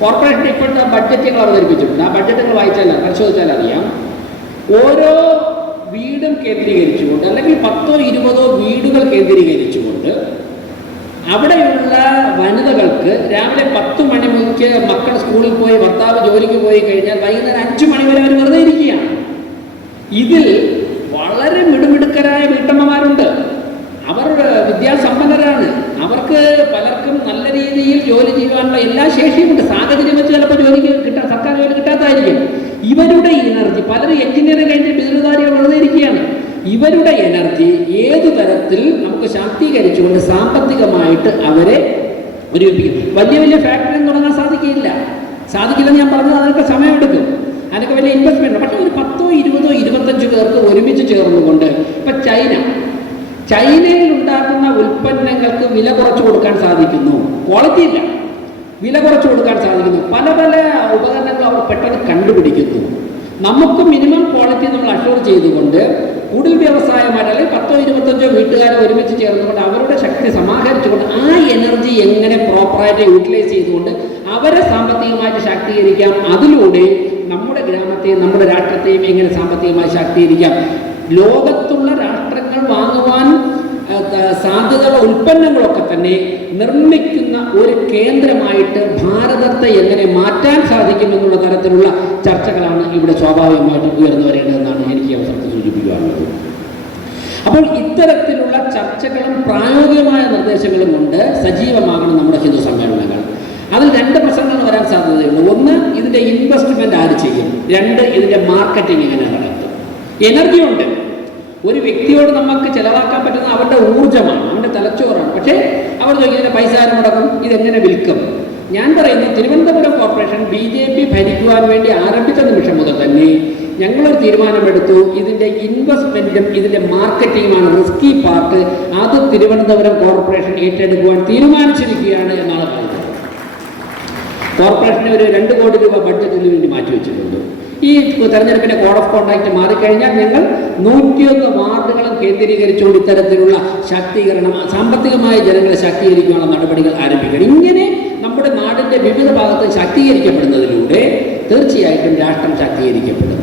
Corporation ഇപ്പോഴത്തെ ബഡ്ജറ്റുകൾ അവതരിപ്പിച്ചിട്ടുണ്ട്. ആ ബഡ്ജറ്റുകൾ പരിശോധിച്ചാൽ അറിയാം, ഓരോ വീടും കേന്ദ്രീകരിച്ചുകൊണ്ട് അല്ലെങ്കിൽ 10 or 20 വീടുകൾ കേന്ദ്രീകരിച്ചുകൊണ്ട് അവിടെയുള്ള വനിതകൾക്ക് രാവിലെ 10 മണി മുതൽ മക്കൾ സ്കൂളിൽ പോയി ഭർത്താവ് ജോലിക്ക് പോയി കഴിഞ്ഞാൽ വൈകുന്നേരം 5 മണി വരെ അവർ വെറുതെ ഇരിക്കുകയാണ്. ഇതിൽ വളരെ മിടുമിടുക്കരായ വീട്ടമ്മമാരുണ്ട്. അവർ വിദ്യാസമ്പന്നരാണ്. അവർക്ക് പലർക്കും നല്ല രീതിയിൽ ജോലി ചെയ്യാനുള്ള എല്ലാ ശേഷിയുമുണ്ട്. സാഹചര്യം വെച്ച് ചിലപ്പോൾ സർക്കാർ ജോലി കിട്ടാത്തതായിരിക്കും. ഇവരുടെ എനർജി, പലരും എഞ്ചിനീയറിംഗ് കഴിഞ്ഞ് ബിരുദധാരികൾ വെറുതെ ഇരിക്കുകയാണ്. ഇവരുടെ എനർജി ഏതു തരത്തിൽ നമുക്ക് ശാക്തീകരിച്ചുകൊണ്ട് സാമ്പത്തികമായിട്ട് അവരെ ഒരുമിപ്പിക്കും. വലിയ വലിയ ഫാക്ടറി തുടങ്ങാൻ സാധിക്കില്ലെന്ന് ഞാൻ പറഞ്ഞത്. അതിനൊക്കെ സമയമെടുക്കും, അതിനൊക്കെ വലിയ ഇൻവെസ്റ്റ്മെൻറ്റ്. പക്ഷേ ഒരു 10 or 20 or 25 പേർക്ക് ഒരുമിച്ച് ചേർന്നുകൊണ്ട് ഇപ്പം ചൈനയിൽ ഉണ്ടാക്കുന്ന ഉൽപ്പന്നങ്ങൾക്ക് വില കുറച്ച് കൊടുക്കാൻ സാധിക്കുന്നു. ക്വാളിറ്റി ഇല്ല, വില കുറച്ച് കൊടുക്കാൻ സാധിക്കുന്നു. പല ഉപകരണങ്ങൾ അവർ പെട്ടെന്ന് കണ്ടുപിടിക്കുന്നു. നമുക്ക് മിനിമം ക്വാളിറ്റി നമ്മൾ അഷ്യൂർ ചെയ്തുകൊണ്ട് കുടിൽ വ്യവസായമായിട്ട് അല്ലെങ്കിൽ 10 or 25 വീട്ടുകാരെ ഒരുമിച്ച് ചേർന്നുകൊണ്ട് അവരുടെ ശക്തി സമാഹരിച്ചുകൊണ്ട് ആ എനർജി എങ്ങനെ പ്രോപ്പറായിട്ട് യൂട്ടിലൈസ് ചെയ്തുകൊണ്ട് അവരെ സാമ്പത്തികമായിട്ട് ശാക്തീകരിക്കാം. അതിലൂടെ നമ്മുടെ ഗ്രാമത്തെയും നമ്മുടെ രാഷ്ട്രത്തെയും എങ്ങനെ സാമ്പത്തികമായി ശാക്തീകരിക്കാം. ലോകത്തുള്ള രാഷ്ട്രങ്ങൾ വാങ്ങുവാൻ സാധ്യതയുള്ള ഉൽപ്പന്നങ്ങളൊക്കെ തന്നെ നിർമ്മിക്കുന്ന ഒരു കേന്ദ്രമായിട്ട് ഭാരതത്തെ എങ്ങനെ മാറ്റാൻ സാധിക്കുമെന്നുള്ള തരത്തിലുള്ള ചർച്ചകളാണ് ഇവിടെ സ്വാഭാവികമായിട്ടും ഉയർന്നു വരേണ്ടതെന്നാണ് എനിക്ക് അവസരത്തിൽ സൂചിപ്പിക്കാറുള്ളത്. അപ്പോൾ ഇത്തരത്തിലുള്ള ചർച്ചകളും പ്രായോഗികമായ നിർദ്ദേശങ്ങളും കൊണ്ട് സജീവമാകണം നമ്മുടെ ഹിന്ദു സമ്മേളനങ്ങൾ. അതിൽ 2 പ്രശ്നങ്ങൾ വരാൻ സാധ്യതയുള്ളൂ. ഒന്ന്, ഇതിൻ്റെ ഇൻവെസ്റ്റ്മെൻറ്റ് ആര് ചെയ്യും. 2, ഇതിൻ്റെ മാർക്കറ്റിംഗ് എങ്ങനെ നടത്തും. എനർജി ഉണ്ട്. ഒരു വ്യക്തിയോട് നമുക്ക് ചിലവാക്കാൻ പറ്റുന്ന അവരുടെ ഊർജ്ജമാണ്, അവൻ്റെ തലച്ചോറാണ്. പക്ഷേ അവർ ചോദിക്കുന്നതിന് പൈസ മുടക്കും, ഇതെങ്ങനെ വിൽക്കും. ഞാൻ പറയുന്നത്, തിരുവനന്തപുരം കോർപ്പറേഷൻ BJP ഭരിക്കുവാൻ വേണ്ടി ആരംഭിച്ച നിമിഷം മുതൽ തന്നെ ഞങ്ങളൊരു തീരുമാനമെടുത്തു. ഇതിൻ്റെ ഇൻവെസ്റ്റ്മെൻറ്റും ഇതിൻ്റെ മാർക്കറ്റിങ്ങുമാണ് റിസ്കി പാർട്ട്. അത് തിരുവനന്തപുരം കോർപ്പറേഷൻ ഏറ്റെടുക്കുവാൻ തീരുമാനിച്ചിരിക്കുകയാണ് എന്നാണ് പറയുന്നത്. കോർപ്പറേഷന് ഒരു 2 കോടി രൂപ ബഡ്ജറ്റിന് വേണ്ടി മാറ്റിവെച്ചിട്ടുണ്ട്. ഈ തെരഞ്ഞെടുപ്പിൻ്റെ കോഡ് ഓഫ് കോണ്ടാക്ട് മാറിക്കഴിഞ്ഞാൽ ഞങ്ങൾ 101 വാർഡുകളും കേന്ദ്രീകരിച്ചുകൊണ്ട് ഇത്തരത്തിലുള്ള ശാക്തീകരണം, സാമ്പത്തികമായ ജനങ്ങളെ ശാക്തീകരിക്കാനുള്ള നടപടികൾ ആരംഭിക്കണം. ഇങ്ങനെ നമ്മുടെ നാടിൻ്റെ വിവിധ ഭാഗത്ത് ശാക്തീകരിക്കപ്പെടുന്നതിലൂടെ തീർച്ചയായിട്ടും രാഷ്ട്രം ശാക്തീകരിക്കപ്പെടും.